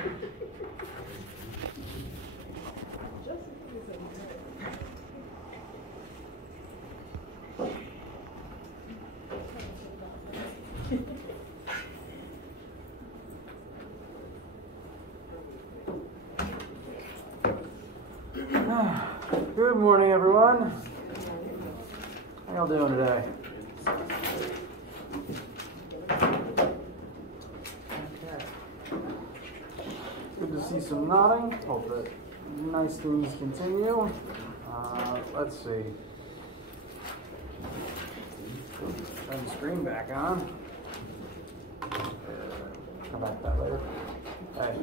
Good morning, everyone. How y'all doing today? Okay. Good to see some nodding. Hope that nice things continue. Let's see. Turn the screen back on. Come back to that later. Okay.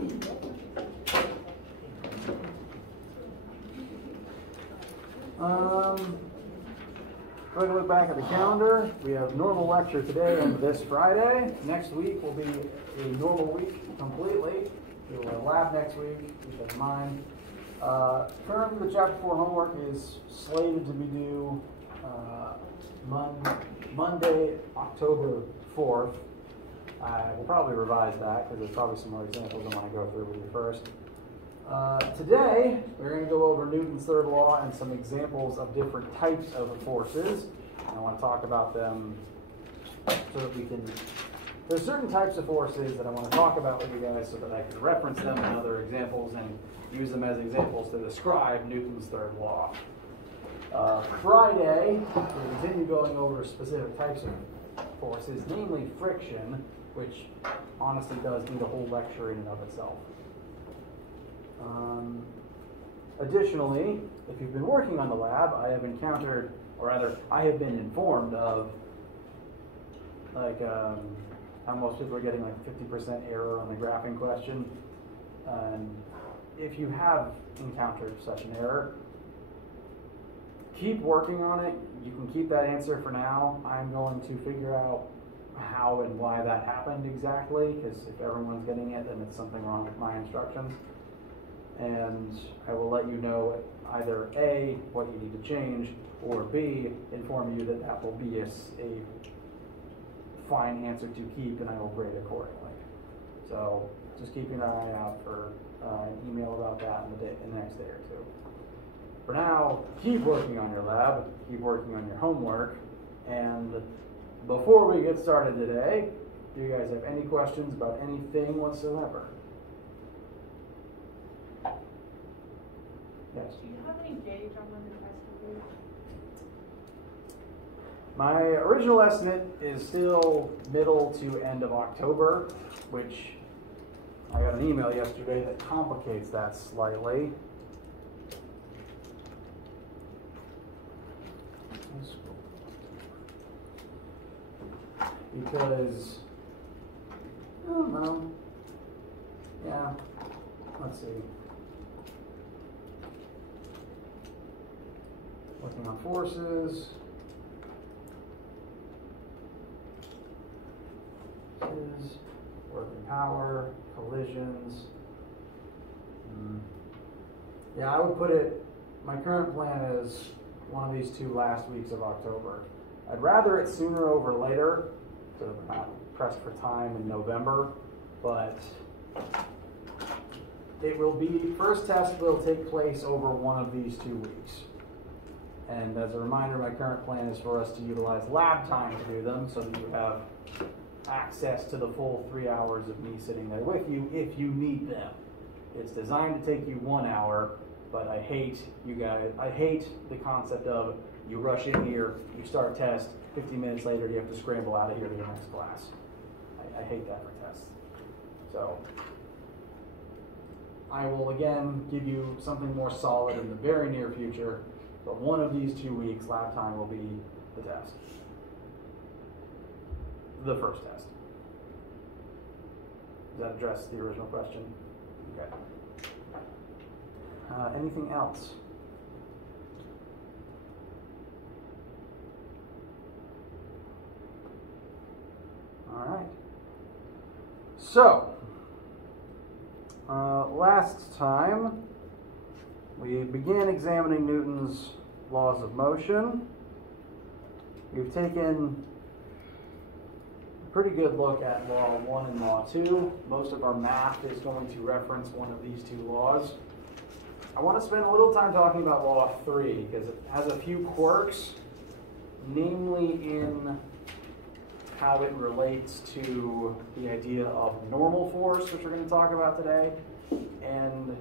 Go ahead and look back at the calendar. We have normal lecture today and this Friday. Next week will be a normal week completely. We will have lab next week, keep that in mind. Currently the Chapter 4 homework is slated to be due Monday, October 4th. I will probably revise that because there's probably some more examples I want to go through with you first. Today, we're going to go over Newton's third law and some examples of different types of forces. And I want to talk about them so that we can... There's certain types of forces that I want to talk about with you guys so that I can reference them in other examples and use them as examples to describe Newton's third law. Friday, we'll continue going over specific types of forces, namely friction, which honestly does need a whole lecture in and of itself. Additionally, if you've been working on the lab, I have encountered, or rather, I have been informed of, like, how most people are getting like 50% error on the graphing question. And if you have encountered such an error, keep working on it. You can keep that answer for now. I'm going to figure out how and why that happened exactly, because if everyone's getting it, then it's something wrong with my instructions. And I will let you know either A, what you need to change, or B, inform you that that will be a fine answer to keep, and I will grade accordingly. So just keep an eye out for an email about that in the next day or two. For now, keep working on your lab, keep working on your homework, and before we get started today, do you guys have any questions about anything whatsoever? Yes. Do you have any gauge on when the test will be? My original estimate is still middle to end of October, which I got an email yesterday that complicates that slightly. Because, I don't know. Yeah, let's see. Looking on forces. Working power, collisions. Yeah, I would put it, my current plan is one of these two last weeks of October. I'd rather it sooner over later, so we're not pressed for time in November, but it will be, first test will take place over one of these 2 weeks. And as a reminder, my current plan is for us to utilize lab time to do them so that you have access to the full 3 hours of me sitting there with you if you need them. It's designed to take you 1 hour, but I hate the concept of you rush in here, you start test, 15 minutes later you have to scramble out of here to the next class. I hate that for tests. So I will again give you something more solid in the very near future, but one of these 2 weeks, lab time will be the test. The first test. Does that address the original question? Okay. Anything else? All right. So, last time we began examining Newton's laws of motion. We've taken a pretty good look at Law 1 and Law 2. Most of our math is going to reference one of these two laws. I want to spend a little time talking about Law 3 because it has a few quirks, namely in how it relates to the idea of normal force, which we're going to talk about today, and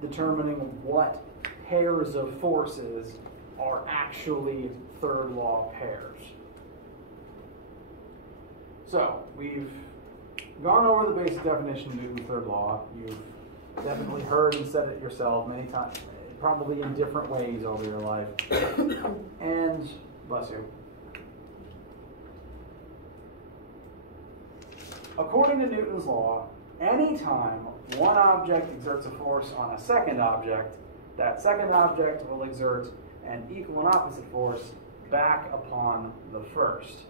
determining what pairs of forces are actually third law pairs. So, we've gone over the basic definition of Newton's third law. You've definitely heard and said it yourself many times, probably in different ways over your life. And, bless you. According to Newton's law, anytime one object exerts a force on a second object, that second object will exert an equal and opposite force back upon the first.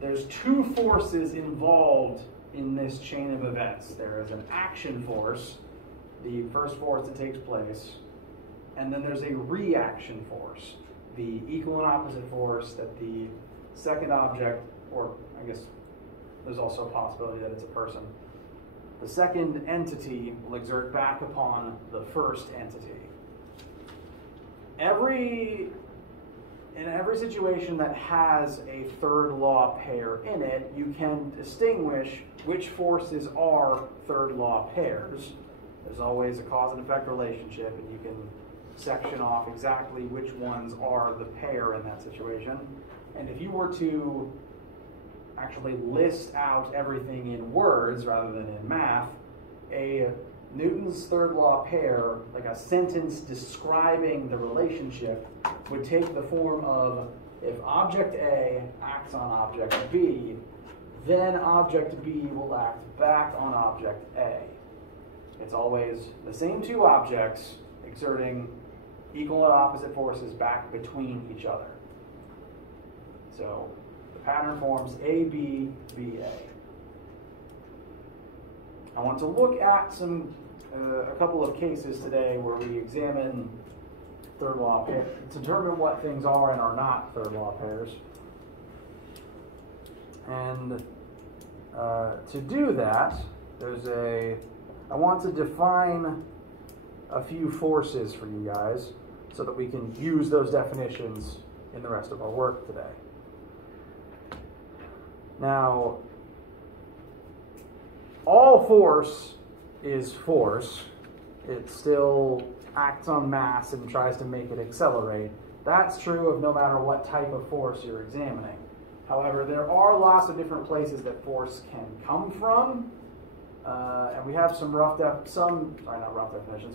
There's two forces involved in this chain of events. There is an action force, the first force that takes place, and then there's a reaction force, the equal and opposite force that the second object, or I guess there's also a possibility that it's a person, the second entity will exert back upon the first entity. In every situation that has a third law pair in it, you can distinguish which forces are third law pairs. There's always a cause and effect relationship, and you can section off exactly which ones are the pair in that situation. And if you were to actually list out everything in words rather than in math, a Newton's third law pair, like a sentence describing the relationship, would take the form of, if object A acts on object B, then object B will act back on object A. It's always the same two objects exerting equal and opposite forces back between each other. So the pattern forms A, B, B, A. I want to look at a couple of cases today where we examine third law pairs, to determine what things are and are not third law pairs. And to do that, I want to define a few forces for you guys so that we can use those definitions in the rest of our work today. Now, all force is force. It still acts on mass and tries to make it accelerate. That's true of no matter what type of force you're examining. However, there are lots of different places that force can come from, and we have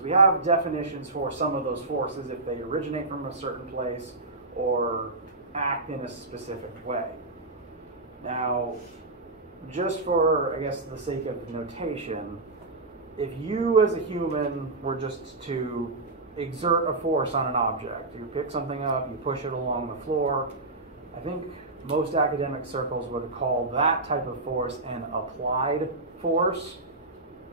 we have definitions for some of those forces if they originate from a certain place or act in a specific way. Now, just for, I guess, the sake of notation, if you as a human were just to exert a force on an object, you pick something up, you push it along the floor, I think most academic circles would call that type of force an applied force.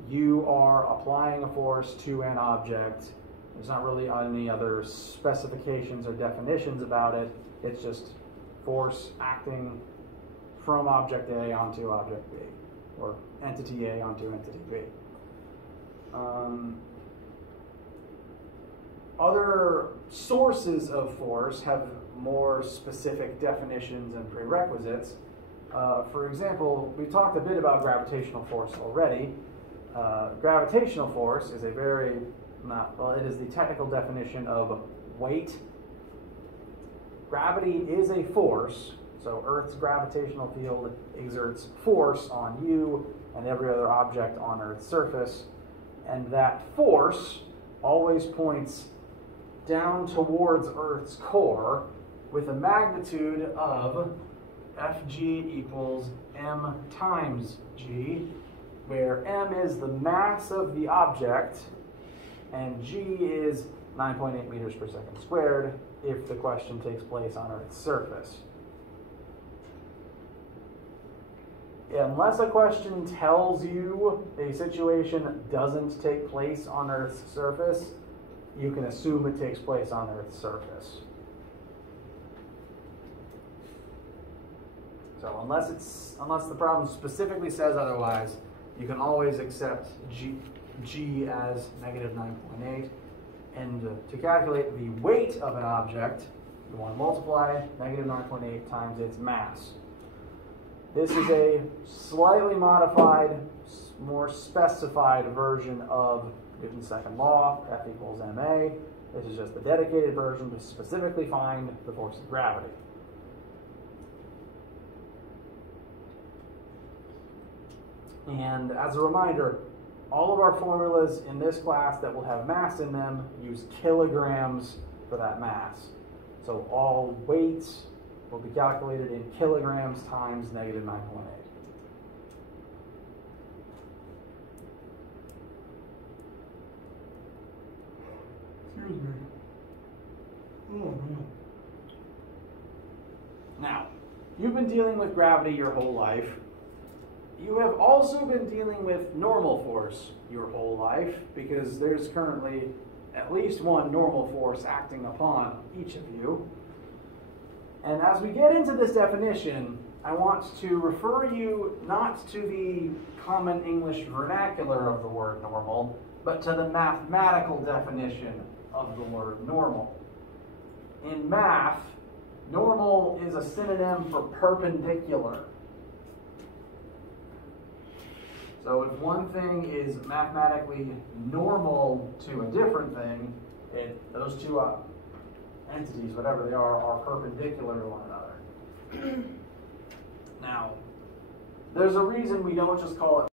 You are applying a force to an object. There's not really any other specifications or definitions about it. It's just force acting from object A onto object B, or entity A onto entity B. Other sources of force have more specific definitions and prerequisites. For example, we talked a bit about gravitational force already. Gravitational force is it is the technical definition of weight. Gravity is a force. So Earth's gravitational field exerts force on you and every other object on Earth's surface. And that force always points down towards Earth's core with a magnitude of Fg equals m times g, where m is the mass of the object and g is 9.8 meters per second squared if the question takes place on Earth's surface. Unless a question tells you a situation doesn't take place on Earth's surface, you can assume it takes place on Earth's surface. So unless the problem specifically says otherwise, you can always accept g as negative 9.8. And to calculate the weight of an object, you want to multiply negative 9.8 times its mass. This is a slightly modified, more specified version of Newton's second law, F equals ma. This is just the dedicated version to specifically find the force of gravity. And as a reminder, all of our formulas in this class that will have mass in them use kilograms for that mass. So all weights will be calculated in kilograms times negative 9.8. Excuse me. Oh, man. Now, you've been dealing with gravity your whole life. You have also been dealing with normal force your whole life, because there's currently at least one normal force acting upon each of you. And as we get into this definition, I want to refer you not to the common English vernacular of the word normal, but to the mathematical definition of the word normal. In math, normal is a synonym for perpendicular. So if one thing is mathematically normal to a different thing, those two entities, whatever they are perpendicular to one another. Now, there's a reason we don't just call it